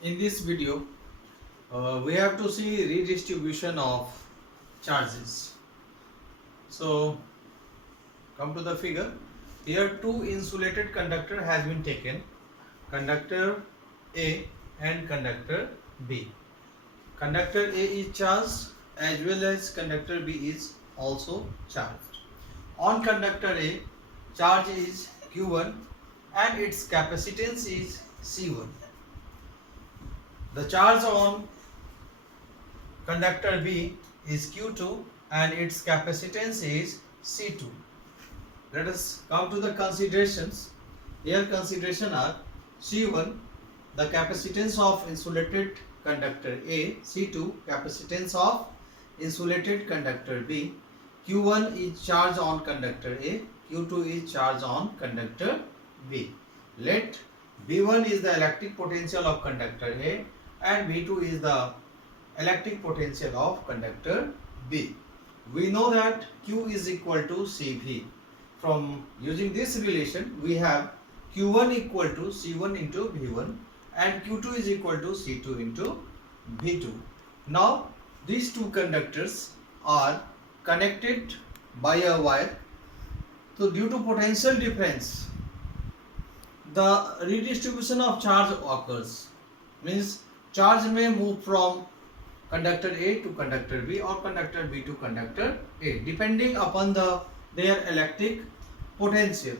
In this video, we have to see redistribution of charges. So, come to the figure. Here, two insulated conductor has been taken, conductor A and conductor B. Conductor A is charged as well as conductor B is also charged. On conductor A, charge is Q1 and its capacitance is C1. The charge on conductor B is Q2 and its capacitance is C2. Let us come to the considerations. Here consideration are C1, the capacitance of insulated conductor A, C2, capacitance of insulated conductor B, Q1 is charge on conductor A, Q2 is charge on conductor B. Let V1 is the electric potential of conductor A and V2 is the electric potential of conductor B. We know that Q is equal to CV. From using this relation, we have Q1 equal to C1 into V1 and Q2 is equal to C2 into V2. Now, these two conductors are connected by a wire. So, due to potential difference, the redistribution of charge occurs. Means charge may move from conductor A to conductor B or conductor B to conductor A depending upon their electric potential.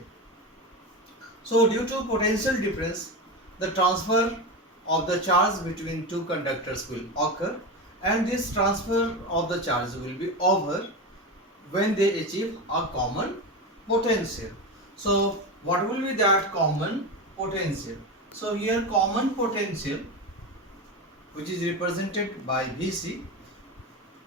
So due to potential difference, the transfer of the charge between two conductors will occur and this transfer of the charge will be over when they achieve a common potential. So what will be that common potential? So here common potential, which is represented by Vc,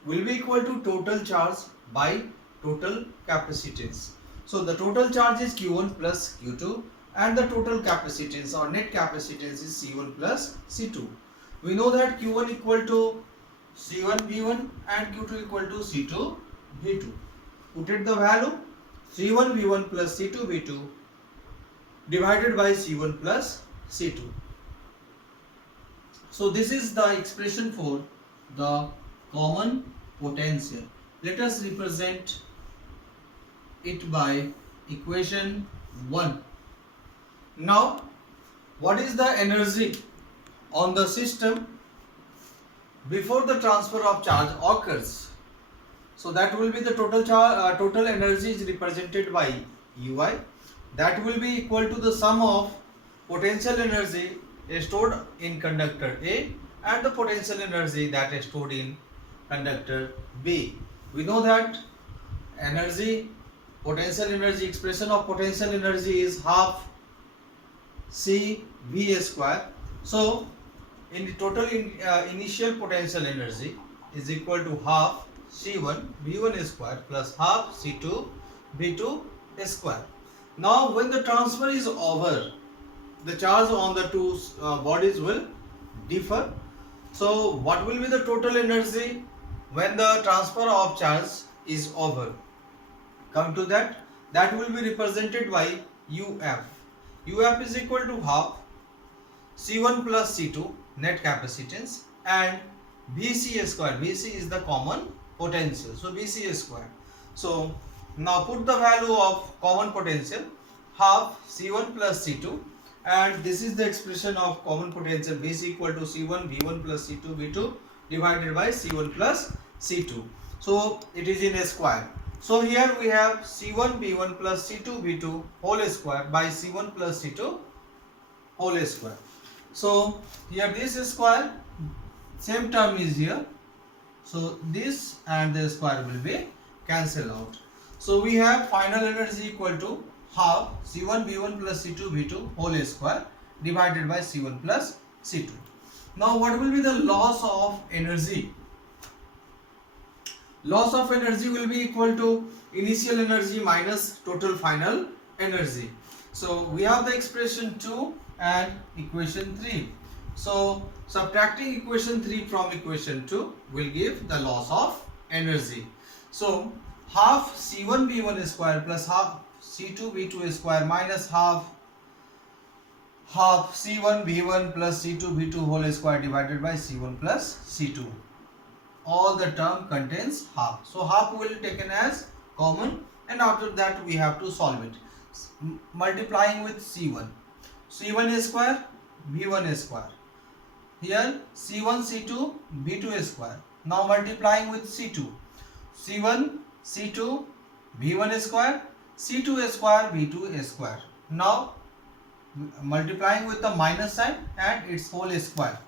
will be equal to total charge by total capacitance. So the total charge is Q1 plus Q2 and the total capacitance or net capacitance is C1 plus C2. We know that Q1 equal to C1 V1 and Q2 equal to C2 V2. Put it the value C1 V1 plus C2 V2 divided by C1 plus C2. So this is the expression for the common potential. Let us represent it by equation 1. Now, what is the energy on the system before the transfer of charge occurs? So that will be the total energy is represented by Ui. That will be equal to the sum of potential energy stored in conductor A and the potential energy that is stored in conductor B. We know that potential energy, expression of potential energy is half CV square. So in the total initial potential energy is equal to half C1 V1 square plus half C2 V2 square. Now when the transfer is over, the charge on the two bodies will differ. So what will be the total energy when the transfer of charge is over? Come to that. That will be represented by UF. UF is equal to half C1 plus C2 net capacitance and Vc square. Vc is the common potential. So Vc square. So now put the value of common potential half C1 plus C2 and this is the expression of common potential Vc equal to C1 V1 plus C2 V2 divided by C1 plus C2. So it is in a square. So here we have C1 V1 plus C2 V2 whole square by C1 plus C2 whole square. So here this square, same term is here. So this and the square will be cancelled out. So we have final energy equal to half C1 V1 plus C2 V2 whole square divided by C1 plus C2. Now what will be the loss of energy? Loss of energy will be equal to initial energy minus total final energy. So we have the expression 2 and equation 3. So subtracting equation 3 from equation 2 will give the loss of energy. So half C1 V1 square plus half C2 V2 square minus half half C1 V1 plus C2 V2 whole square divided by C1 plus C2. All the term contains half. So half will be taken as common, and after that we have to solve it. Multiplying with C1. C1 square V1 square. Here C1 C2 V2 square. Now multiplying with C2. C1 C2 V1 square, C2 square V2 square. Now multiplying with the minus sign and its whole square.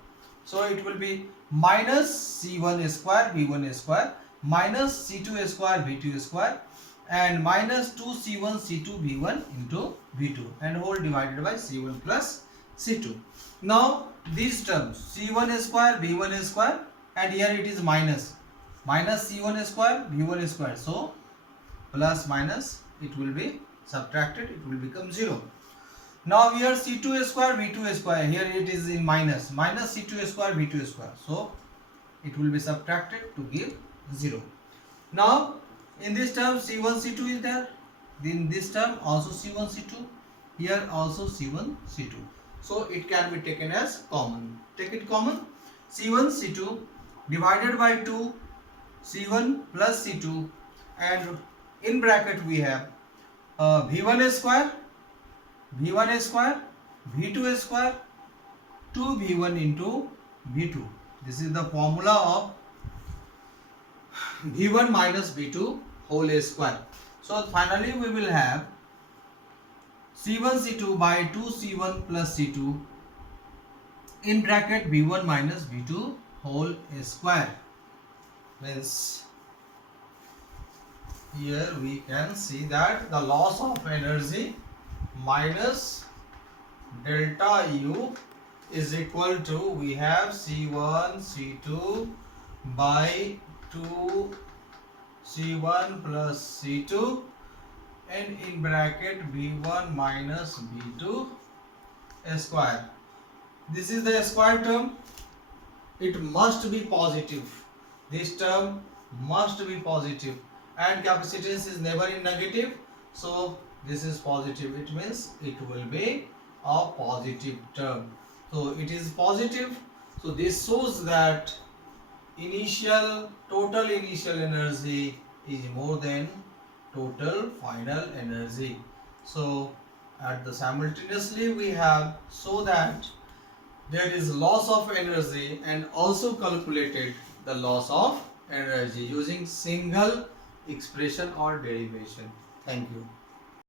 So it will be minus C1 square V1 square minus C2 square V2 square and minus 2C1 C2 V1 into V2 and whole divided by C1 plus C2. Now these terms C1 square V1 square, and here it is minus C1 square V1 square. So plus minus, it will be subtracted, it will become 0. Now here C2 square V2 square, here it is in minus C2 square V2 square. So it will be subtracted to give 0. Now in this term C1 C2 is there. In this term also C1 C2. Here also C1 C2. So it can be taken as common. Take it common. C1 C2 divided by 2 C1 plus C2, and in bracket we have V1 square V2 square 2V1 into V2. This is the formula of V1 minus V2 whole square. So finally we will have C1 C2 by 2C1 plus C2 in bracket V1 minus V2 whole square. Means here we can see that the loss of energy minus delta U is equal to, we have C1 C2 by 2 C1 plus C2 and in bracket V1 minus V2 square. This is the square term. It must be positive. This term must be positive, and capacitance is never in negative. So this is positive. It means it will be a positive term. So it is positive. So this shows that total initial energy is more than total final energy. So at the simultaneously we have so that there is loss of energy and also calculated the loss of energy using single expression or derivation. Thank you.